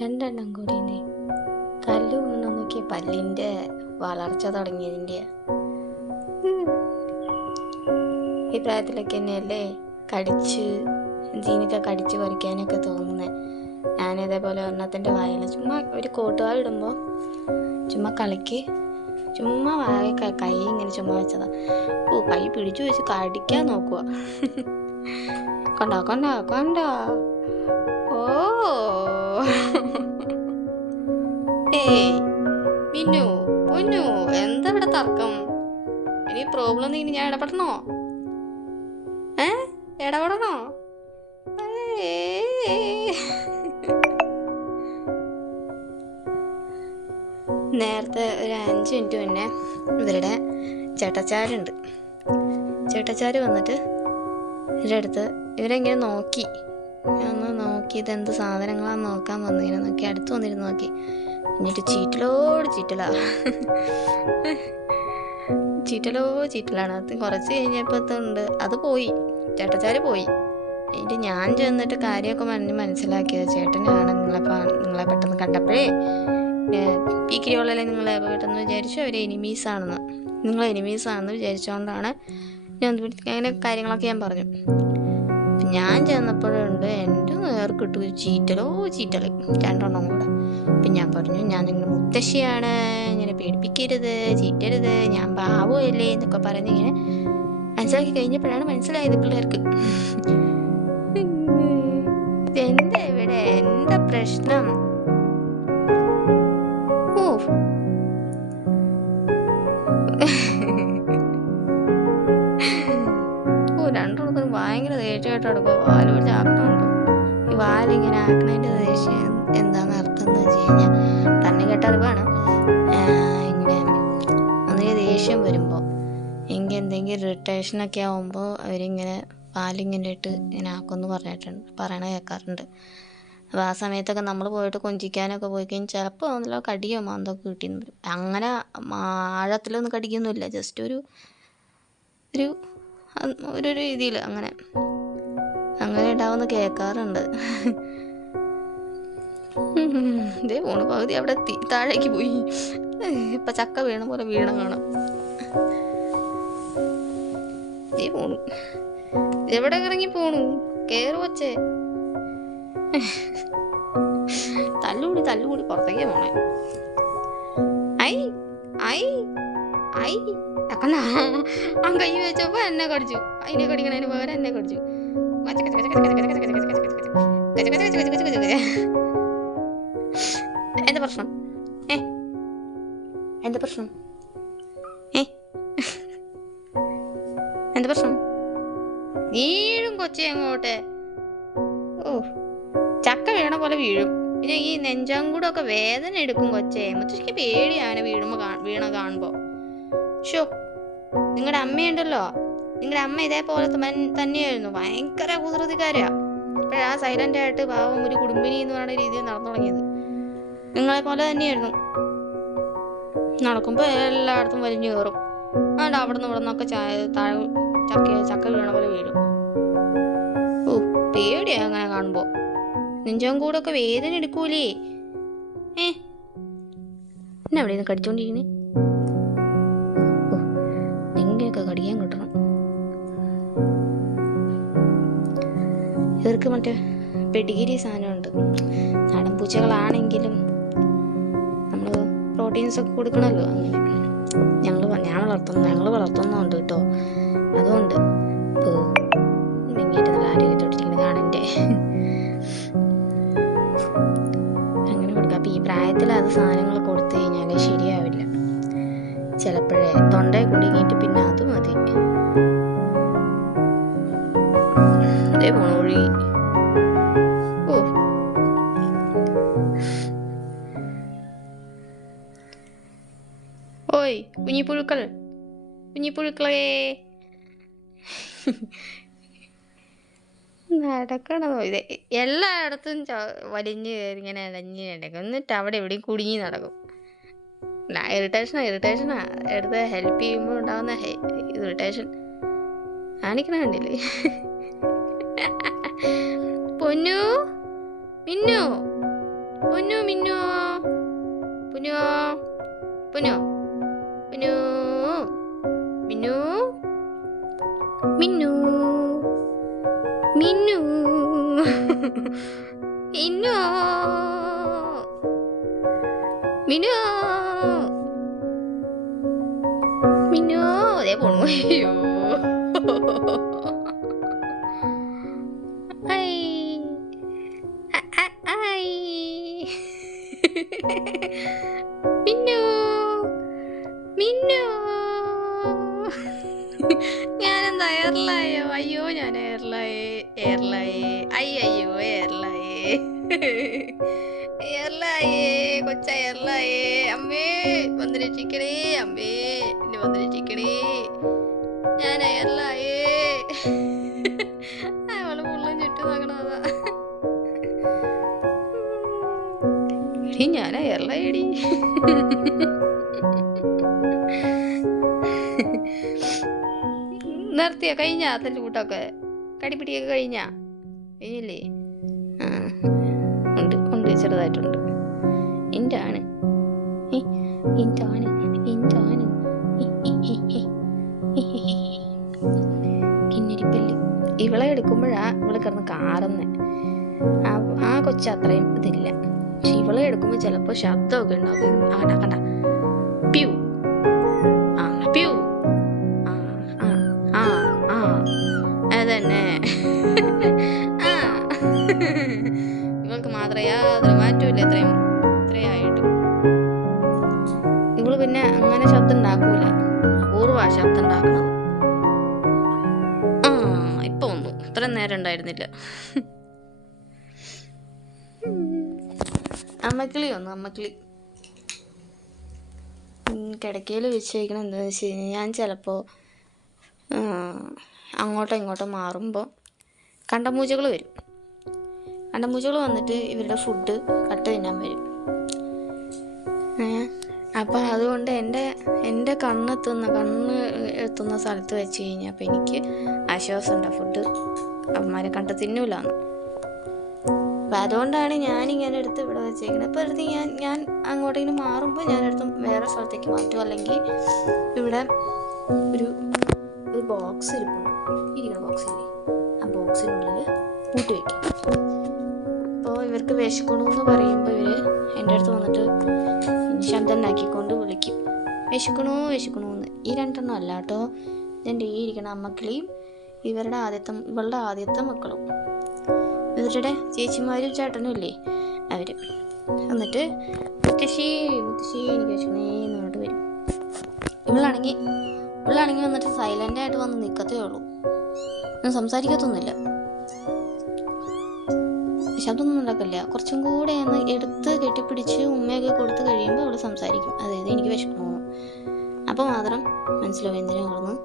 രണ്ടെണ്ണം കൂടി ഉണ്ട് കല്ല് വീണ നോക്കിയ പല്ലിന്റെ വളർച്ച തുടങ്ങിയതിന്റെ. ഈ പ്രായത്തിലൊക്കെ തന്നെയല്ലേ കടിച്ച് ജീനൊക്കെ കടിച്ച് പറിക്കാനൊക്കെ തോന്നുന്നത് ഞാൻ ഇതേപോലെ ഒന്നത്തിന്റെ വായിൽ ചുമ്മാ ഒരു കോട്ടുവാൾ ഇടുമ്പോൾ ചുമ്മാ കളിക്ക്. ചുമ്മാ വായ കൈ ഇങ്ങനെ ചുമ്മാ വെച്ചതാ. ഓ കൈ പിടിച്ചു വെച്ച് കടിക്കാൻ നോക്കുക കൊണ്ടോ കൊണ്ടോ കൊണ്ടോ. ഓ. ഏയ് മിന്നു പൊന്നു എന്താ ഇവിടെ തർക്കം? ഇനി പ്രോബ്ലം ഇനി ഞാൻ ഇടപെടണോ? ഏ ഇടപെടണോ. നേരത്തെ ഒരു അഞ്ച് മിനിറ്റ് മുന്നേ ഇവരുടെ ചേട്ടച്ചാരുണ്ട്. ചേട്ടച്ചാര് വന്നിട്ട് ഇവരുടെ അടുത്ത് ഇവരെങ്ങനെ നോക്കി? ഒന്ന് നോക്കി ഇതെന്ത് സാധനങ്ങളാന്ന് നോക്കാൻ വന്നു ഇങ്ങനെ നോക്കി അടുത്ത് വന്നിരുന്ന് നോക്കി. എന്നിട്ട് ചീറ്റലോട് ചീറ്റലാ. ചീറ്റലോ ചീറ്റലാണ്. അത് കുറച്ച് കഴിഞ്ഞപ്പോഴത്തുണ്ട് അത് പോയി. ചേട്ടച്ചാര് പോയി. എന്നിട്ട് ഞാൻ ചെന്നിട്ട് കാര്യമൊക്കെ പറഞ്ഞ് മനസ്സിലാക്കിയത്. ചേട്ടനാണ് നിങ്ങളെ നിങ്ങളെ പെട്ടെന്ന് കണ്ടപ്പോഴേ പീക്കിരിയോളല്ലേ നിങ്ങളെ പെട്ടെന്ന് വിചാരിച്ചു? അവർ എനിമീസ് ആണെന്ന്. നിങ്ങൾ എനിമീസ് ആണെന്ന് വിചാരിച്ചുകൊണ്ടാണ് ഞാൻ അങ്ങനെ കാര്യങ്ങളൊക്കെ ഞാൻ പറഞ്ഞു. ഞാൻ ചെന്നപ്പോഴുണ്ട് എന്റെ ഇട്ടു ചീറ്റലോ ചീറ്റൽ രണ്ടെണ്ണം കൂടെ. അപ്പം ഞാൻ പറഞ്ഞു ഞാൻ നിങ്ങളുടെ മുത്തശ്ശിയാണ്. ഇങ്ങനെ പേടിപ്പിക്കരുത് ചീറ്റരുത്. ഞാൻ പാവമല്ലേ എന്നൊക്കെ പറഞ്ഞ് ഇങ്ങനെ മനസ്സിലാക്കി കഴിഞ്ഞപ്പോഴാണ് മനസ്സിലായത് പിള്ളേർക്ക്. എന്താ ഇവിടെ? എന്താ പ്രശ്നം? ഓ. ഓ രണ്ടെണ്ണത്തിന് ഭയങ്കര ദേഷ്യമായിട്ട് എടുക്കും എങ്കിൽ എന്തെങ്കിലും ഇറിറ്റേഷനൊക്കെ ആകുമ്പോൾ അവരിങ്ങനെ പാലിങ്ങനെ ഇട്ട് ഇങ്ങനെ ആക്കുമെന്ന് പറഞ്ഞിട്ടുണ്ട് പറയണ കേൾക്കാറുണ്ട് അപ്പോൾ ആ സമയത്തൊക്കെ നമ്മൾ പോയിട്ട് കൊഞ്ചിക്കാനൊക്കെ പോയി കഴിഞ്ഞാൽ ചിലപ്പോൾ നല്ല കടിയോ മാന്തൊക്കെ കിട്ടിയെന്ന് വരും. അങ്ങനെ ആഴത്തിലൊന്നും കടിക്കൊന്നുമില്ല. ജസ്റ്റ് ഒരു ഒരു ഒരു ഒരു രീതിയിൽ അങ്ങനെ അങ്ങനെ ഉണ്ടാവുമെന്ന് കേൾക്കാറുണ്ട് ഇതേ പോണു പകുതി അവിടെ എത്തി. താഴേക്ക് പോയി. ഇപ്പം ചക്ക വീണ പോലെ വീണ കാണാം. ഇതേ പോണു എവിടെ ഇറങ്ങി പോണു കേറുവച്ചേ തല്ലുകൂടി തല്ലുകൂടി പുറത്തേക്ക് പോണേ ഐ ഐ ഐ അക്കണ്ട ആ കൈ വെച്ചപ്പോ എന്നെ കടിച്ചു അതിനെ കടിക്കണതിന് പകരം എന്നെ കടിച്ചു എന്താ പ്രശ്നം എന്താ കച്ച കൊച്ചി എങ്ങോട്ടെ? ഓ ചക്ക വീണ പോലെ വീഴും. പിന്നെ ഈ നെഞ്ചം കൂടെ ഒക്കെ വേദന എടുക്കും കൊച്ചേ. മുത്തശ്ശിക്ക് പേടിയാണ് വീഴുമ്പോ വീണ കാണുമ്പോ. ഷോ നിങ്ങളുടെ അമ്മയുണ്ടല്ലോ? നിങ്ങളുടെ അമ്മ ഇതേപോലെ തന്നെയായിരുന്നു. ഭയങ്കര കുസൃതിക്കാരാ ഇപ്പോഴാ സൈലന്റ് ആയിട്ട് പാവം ഒരു കുടുംബിനി എന്ന് പറയുന്ന രീതിയിൽ നടന്നു തുടങ്ങിയത്. നിങ്ങളെ പോലെ തന്നെയായിരുന്നു. നടക്കുമ്പോൾ എല്ലായിടത്തും വലിഞ്ഞു കയറും. അതുകൊണ്ട് അവിടെ നിന്ന് ഇവിടെ നിന്നൊക്കെ ചായ താഴെ ചക്ക ചക്ക വീണ പോലെ വീഴും. പേടിയാ അങ്ങനെ കാണുമ്പോൾ നെഞ്ചം കൂടൊക്കെ വേദന എടുക്കൂലേ. ഏ? എന്നെ അവിടെ നിന്ന് കടിച്ചോണ്ടിരിക്കുന്നേ എങ്ങനെയൊക്കെ കടിക്കാൻ കിട്ടണം. ഇവർക്ക് മറ്റേ പെഡിഗിരി സാധനമുണ്ട്. നാടൻ പൂച്ചകളാണെങ്കിലും നമ്മൾ പ്രോട്ടീൻസ് ഒക്കെ കൊടുക്കണമല്ലോ അങ്ങനെ ഞങ്ങൾ ഞാൻ വളർത്തുന്നു ഞങ്ങൾ വളർത്തുന്നുണ്ട് കേട്ടോ. അതുകൊണ്ട് അങ്ങനെ കൊടുക്കാം അപ്പം ഈ പ്രായത്തിൽ അത് സാധനങ്ങൾ കൊടുത്തു കഴിഞ്ഞാൽ ശരിയാവില്ല. ചിലപ്പോഴേ തൊണ്ടയിൽ കുടുങ്ങിയിട്ട് പിന്നെ അത് മതി. ഓയ് കുഞ്ഞിപ്പുഴുക്കൾ. കുഞ്ഞിപ്പുഴുക്കളേ. നടക്കണോ ഇത് എല്ലായിടത്തും വലിഞ്ഞ് ഇങ്ങനെ ഇടഞ്ഞ് നടക്കും. എന്നിട്ട് അവിടെ എവിടെയും കുടുങ്ങി നടക്കും. ഇറിറ്റേഷനാ ഇറിറ്റേഷനാ എടുത്ത് ഹെൽപ്പ് ചെയ്യുമ്പോൾ ഉണ്ടാകുന്ന ഇറിറ്റേഷൻ കാണിക്കണ കണ്ടില്ലേ? പൊന്നു? മിന്നു? പൊന്നു മിന്നു? പൊന്നു? പൊന്നു? പൊന്നു? മിന്നു? മിന്നു? മിന്നു ഇന്നു മിനു മിന്നു അതേ പോണു അയ്യോ ഐ അ- അ- ഐ മിന്നു മിന്നു ഞാനെന്താ എയർലായോ അയ്യോ ഞാൻ എയർലായേ എയർലായേ അയ്യോ എയർലായേ എയർലായേ കൊച്ച എയർലായേ അമ്മേ വന്ന് രക്ഷിക്കണേ അമ്മേ എന്നെ വന്ന് രക്ഷിക്കണേ ഞാൻ എയർലായേ അവൾ പുള്ളും ചുറ്റും നോക്കണതാ എടി ഞാൻ എയർലായടി നിർത്തിയ? കഴിഞ്ഞ? തല്ലുകൂട്ടൊക്കെ കടിപിടിയൊക്കെ കഴിഞ്ഞ? കഴിഞ്ഞില്ലേ? ഉണ്ട് ഉണ്ട് ചെറുതായിട്ടുണ്ട്. എന്റെ ആണ്. എന്റെ ആണ് എന്റെ ആണ്. കിന്നരിപ്പല്ല്. ഇവളെ എടുക്കുമ്പോഴാ ഇവൾ കിടന്ന് കാറുന്നെ. ആ ആ കൊച്ച അത്രയും ഇതില്ല. പക്ഷെ ഇവളെ എടുക്കുമ്പോൾ ചിലപ്പോൾ ശബ്ദമൊക്കെ ഉണ്ടാവും. ആ കണ്ട. അതന്നെ ആ. ഇവൾക്ക് മാത്രമേ യാതൊരു മാറ്റമില്ല ഇത്രയും ഇത്രയായിട്ടും ഇവൾ പിന്നെ അങ്ങനെ ശബ്ദം ഉണ്ടാക്കൂല. അപൂർവ ശബ്ദം ഉണ്ടാക്കണത് ആ ഇപ്പൊ വന്നു. ഇത്രയും നേരം ഉണ്ടായിരുന്നില്ല. അമ്മക്കിളി വന്നു അമ്മക്കിളി. കിടക്കയിൽ വെച്ചേക്കണം എന്താണെന്ന് വെച്ച് കഴിഞ്ഞാൽ ഞാൻ ചിലപ്പോൾ അങ്ങോട്ടോ ഇങ്ങോട്ടോ മാറുമ്പോൾ കണ്ടമൂജകൾ വരും. കണ്ടമൂജകൾ വന്നിട്ട് ഇവരുടെ ഫുഡ് കട്ട് തിന്നാൻ വരും. അപ്പം അതുകൊണ്ട് എന്റെ എന്റെ കണ്ണെത്തുന്ന കണ്ണ് എത്തുന്ന സ്ഥലത്ത് വെച്ച് കഴിഞ്ഞാൽ അപ്പം എനിക്ക് ആശ്വാസമുണ്ട് ഫുഡ് അവന്മാരെ കണ്ട് തിന്നൂലാന്ന്. അപ്പം അതുകൊണ്ടാണ് ഞാനിങ്ങനെ എടുത്ത് ഇവിടെ വെച്ചേക്കുന്നത് ഇപ്പോൾ എടുത്ത് ഞാൻ ഞാൻ അങ്ങോട്ടേക്ക് മാറുമ്പോൾ ഞാനെടുത്ത് വേറെ സ്ഥലത്തേക്ക് മാറ്റും? അല്ലെങ്കിൽ ഇവിടെ ഒരു ഒരു ബോക്സ് ഇരിപ്പുണ്ട്. ഇരിക്കുന്ന ബോക്സ് ഇല്ലേ? ആ ബോക്സിനുള്ളിൽ കൂട്ടി വയ്ക്കും അപ്പോൾ ഇവർക്ക് വിശക്കണമെന്ന് പറയുമ്പോൾ ഇവർ എന്റെ അടുത്ത് വന്നിട്ട് ശബ്ദനാക്കിക്കൊണ്ട് വിളിക്കും. വിശക്കണോ വിശക്കണോന്ന്. ഈ രണ്ടെണ്ണം അല്ല കേട്ടോ. എന്റെ ഈ ഇരിക്കണ അമ്മക്കിളിയും ഇവരുടെ ആദ്യത്തെ ഇവളുടെ ആദ്യത്തെ മക്കളും. ഇവരുടെ ചേച്ചിമാരും ചേട്ടനും ഇല്ലേ? അവർ എന്നിട്ട് മുത്തശ്ശി മുത്തശ്ശി എനിക്ക് വിശക്കണേ എന്ന് പറഞ്ഞിട്ട് വരും. ഇവളാണെങ്കിൽ ഇവളാണെങ്കിൽ വന്നിട്ട് സൈലന്റ് ആയിട്ട് വന്ന് നിൽക്കത്തേ ഉള്ളൂ. ഒന്നും സംസാരിക്കത്തൊന്നുമില്ല. ശബ്ദമൊന്നും ഉണ്ടാക്കില്ല കുറച്ചും കൂടെ ഒന്ന് എടുത്ത് കെട്ടിപ്പിടിച്ച് ഉമ്മയൊക്കെ കൊടുത്ത് കഴിയുമ്പോൾ അവൾ സംസാരിക്കും. അതായത് എനിക്ക് വിശക്കണമെന്ന് അപ്പോൾ മാത്രം മനസ്സിലാവും എന്തിനാ വളർന്ന്